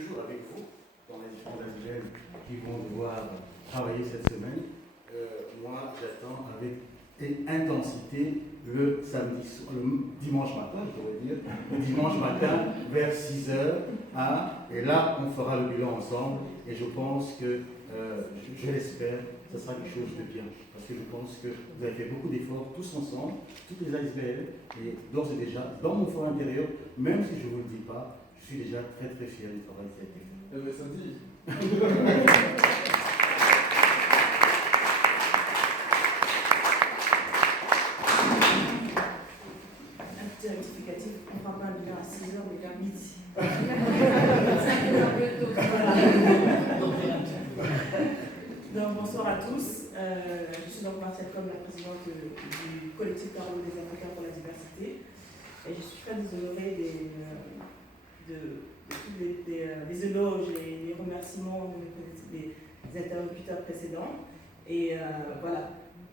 toujours avec vous dans les différents individuels qui vont devoir travailler cette semaine. Moi, j'attends avec intensité le dimanche matin, je pourrais dire, le dimanche matin vers 6h, et là, on fera le bilan ensemble, et je pense que, je l'espère, ce sera quelque chose de bien, parce que je pense que vous avez fait beaucoup d'efforts tous ensemble, toutes les ASBL, et d'ores et déjà, dans mon fort intérieur, même si je ne vous le dis pas, je suis déjà très très fier du travail qui a été fait. Ça dit. Un petit rectificatif, on ne fera pas un bilan à 6h, mais vers midi. Donc, bonsoir à tous. Je suis donc Marcel Comme, la présidente du collectif Carlo des Africains pour la diversité. Et je suis très honorée de tous les éloges et les remerciements des interlocuteurs précédents. Et voilà.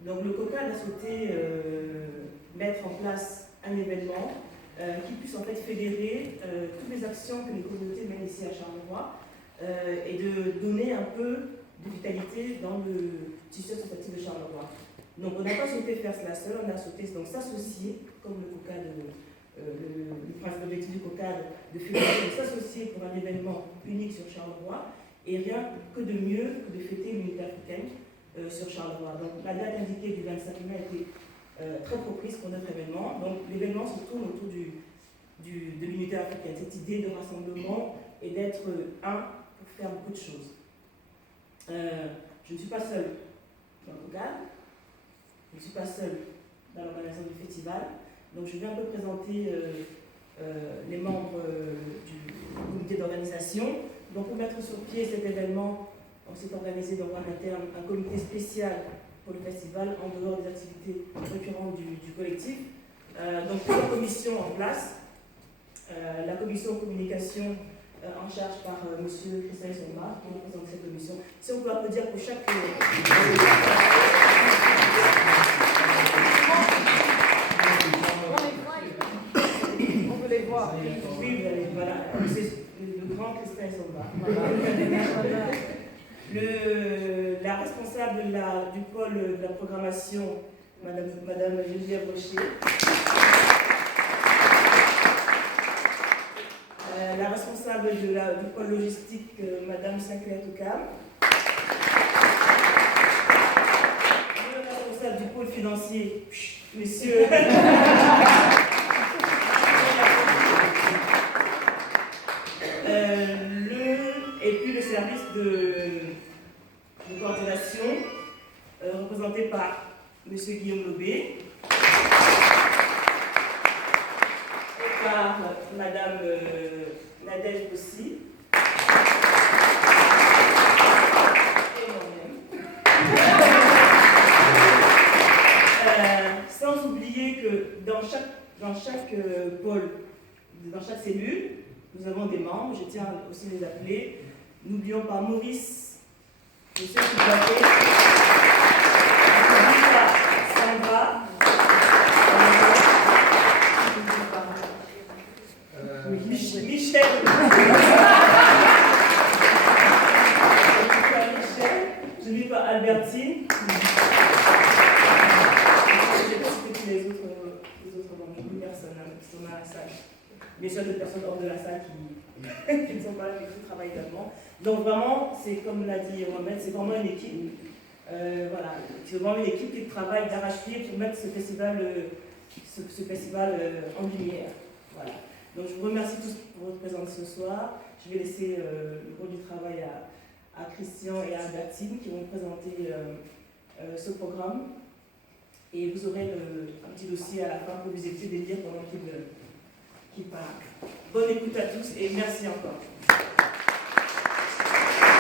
Donc, le COCAD a souhaité mettre en place un événement qui puisse en fait fédérer toutes les actions que les communautés mènent ici à Charleroi et de donner un peu de vitalité dans le tissu associatif de Charleroi. Donc on n'a pas souhaité faire cela seul, on a souhaité donc s'associer, comme le COCAD, le principe objectif du COCAD, de fédérer, de s'associer pour un événement unique sur Charleroi, et rien que de mieux que de fêter l'unité africaine sur Charleroi. Donc la date indiquée du 25 mai a été très propice pour notre événement. Donc l'événement se tourne autour de l'unité africaine, cette idée de rassemblement et d'être un pour faire beaucoup de choses. Je ne suis pas seule dans le COCAD, je ne suis pas seule dans l'organisation du festival, donc je vais un peu présenter les membres du comité d'organisation. Donc pour mettre sur pied cet événement, on s'est organisé donc en interne un comité spécial pour le festival en dehors des activités récurrentes du collectif. Donc plusieurs commissions en place. La commission communication en charge par M. Christian Somba, qui représente cette commission. Si on peut applaudir pour chaque... On veut les voir. Oui, voilà. C'est le grand Christian Somba. La responsable du pôle de la programmation, Madame Geneviève Rocher. La responsable du pôle logistique, Madame Sinclair Toukam. Le responsable du pôle financier, Monsieur. Et puis le service de coordination, représenté par Monsieur Guillaume Lobé. Par Madame Nadège Bossi et moi-même. Sans oublier que dans chaque pôle, dans chaque cellule, nous avons des membres, je tiens aussi à les appeler. N'oublions pas Maurice, Monsieur Koubaké, Sandra, Michel. Je n'oublie pas Albertine. Je ne sais pas si les autres membres, je n'oublie personne qui sont dans la salle. Bien sûr, des personnes hors de la salle qui ne sont pas là, mais qui travaillent également. Donc vraiment, c'est comme l'a dit Mohamed, c'est vraiment une équipe. Voilà, c'est vraiment une équipe qui travaille d'arrache-pied pour mettre ce festival en lumière. Voilà. Donc je vous remercie tous pour votre présence ce soir. Je vais laisser le gros du travail à Christian et à Albertine qui vont présenter ce programme. Et vous aurez un petit dossier à la fin pour vous éviter de lire pendant qu'il parle. Bonne écoute à tous et merci encore.